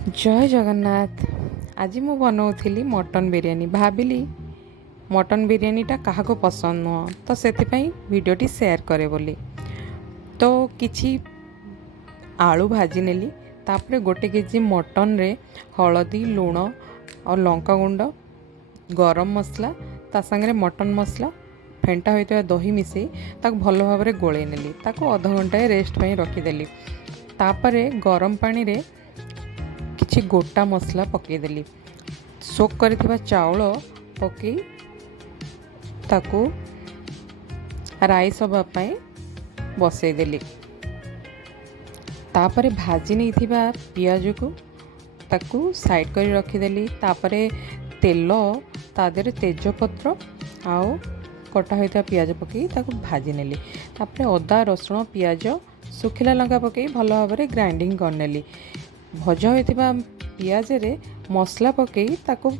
जय जगन्नाथ। आज मु बनाऊली मटन बिरयानी। भाविली मटन बिरयानीटा क्या पसंद नुह तो से भिडटी सेयार करे बोली। तो किछि आलू भाजी नेली, तापरे गोटे केजी मटन रे हलदी लुण और लंका गुंड गरम मसला ता संगे मटन मसला फेंटा होता दही मिसई ताक भल भाव में गोले नेली। ताको अध घंटाए रेस्ट में रखीदेली। तापरे गरम पानी रे किछि गोटा मसला पकईदेली। सोक करिथिबा चाउल पकई ताकू राइस हवा पाई बसईदेली। तापरे भाजी नहीं थिबा पियाज को ताकू साइड कर रखीदेली। तापरे तेल तादेरे तेजपत्र आउ कटा होता पियाज पकई ताकू भाजी नेली। तापरे अदा रसुण पियाज सुखिला लंका पकई भल भाव में ग्राइंडिंग करनेली। भजा होता पियाज रे मसला पकई ताकू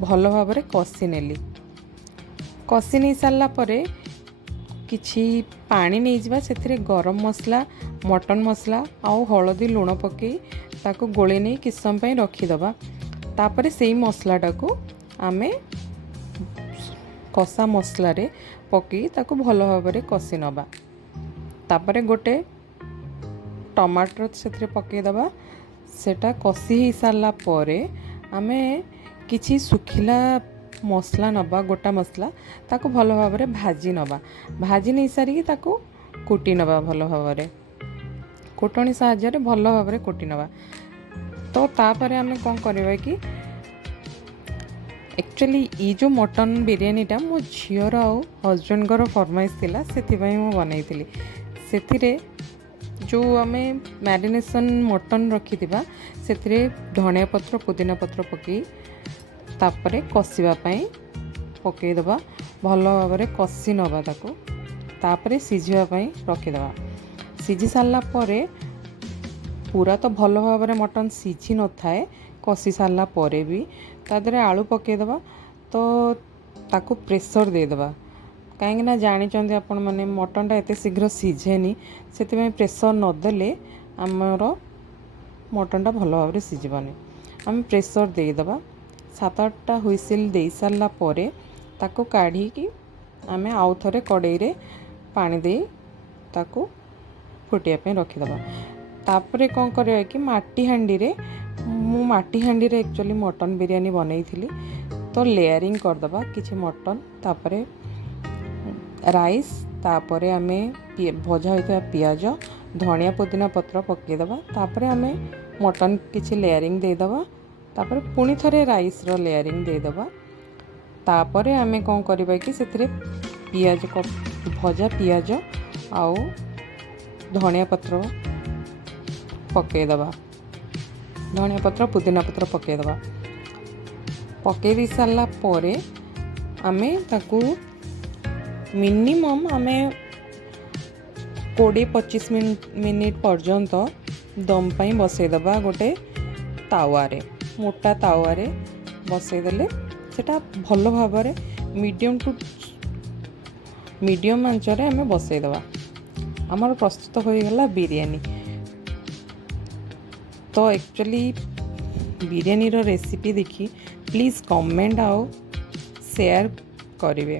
भल भाव में कषि नेली। कषि नहीं सारा परे किछि पानी नहीं जावा से गरम मसला मटन मसला आउ हलदी लुण पकई ताकू गोले नहीं किछ समय पई रखीदबा। तापरे सेई मसलाटा को आमे कषा मसला रे पकई ताकू भल भाव में कषि नबा। तापरे गोटे टमाटर से पकई दबा। सेटा कषि हो सारा परे आमे किछि सुखिला मसला नबा गोटा मसला ताकू भल भाव में भाजी नबा। भाजी नहीं सारिकी ताकू कुटी नबा भल भाव में कुटणी साहाय्य भल भाव में कुटी नबा। तो तापर आमे कौन करवा कि एक्चुअली ये जो मटन बिरयानीटा मो झीर आउ हजबैंड फरमाइश थिला से मु बनई से जो आमे मैरिनेशन मटन रखिथिबा से धनिया पत्र पुदीना पत्र पकई तापरे कषिबा पई पकई दबा। भल भाव में कषि नबा ताकू तापरे सिझिबा पई रखिदबा। सिझी सारा परे पूरा तो भल भाव में मटन सिझी न थाए कषि सारा परे भी तादरे आलू पकई दबा। तो ताकू प्रेशर दे दबा कहीं जानी आपण मैंने मटनटा एत शीघ्र सीझेनी से प्रेशर नदेले आमर मटनटा भल भाव में सीझबनी। आम प्रेशर देदबा 7-8टा हुइसिल दे सारा परे ताकू काढ़ी की आमे आउ थरे कड़ाई रे पानी दे ताकू फुटिया पे रखीदबा। तापरे कौन करवा कि माटी हांडी रे मु माटी हांडी रे एक्चुअली मटन बिरयानी बनई थी। तो लेयरिंग करदबा किछि मटन तापरे राइस तापरे आमे भजा होता पियाज धनिया पुदीना पत्र पकईदबा। तापरे आमे मटन किछि लेयरिंग देदबा। तापरे पुणी थरे राइस रो लेयरिंग देदबा। तापरे आमे कौन करबा कि सेथिरे पियाज को भजा पियाज आउ धनिया पत्र पकईदबा। धनिया पत्र पुदीना पत्र पकईदबा। पकई दी सारा परे आमे ताकू मिनिमम आमे 20-25 मिनिट पर्यंत दम पाई बसईदबा। गोटे तावारे मोटा तावारे बसईदेले सेटा भल भाव में मीडियम आंचरे आमे बसईदबा। आमर प्रस्तुत हो गला बिरयानी। तो एक्चुअली बिरयानी रो रेसिपी देखी प्लीज़ कमेंट आओ शेयर करेंगे।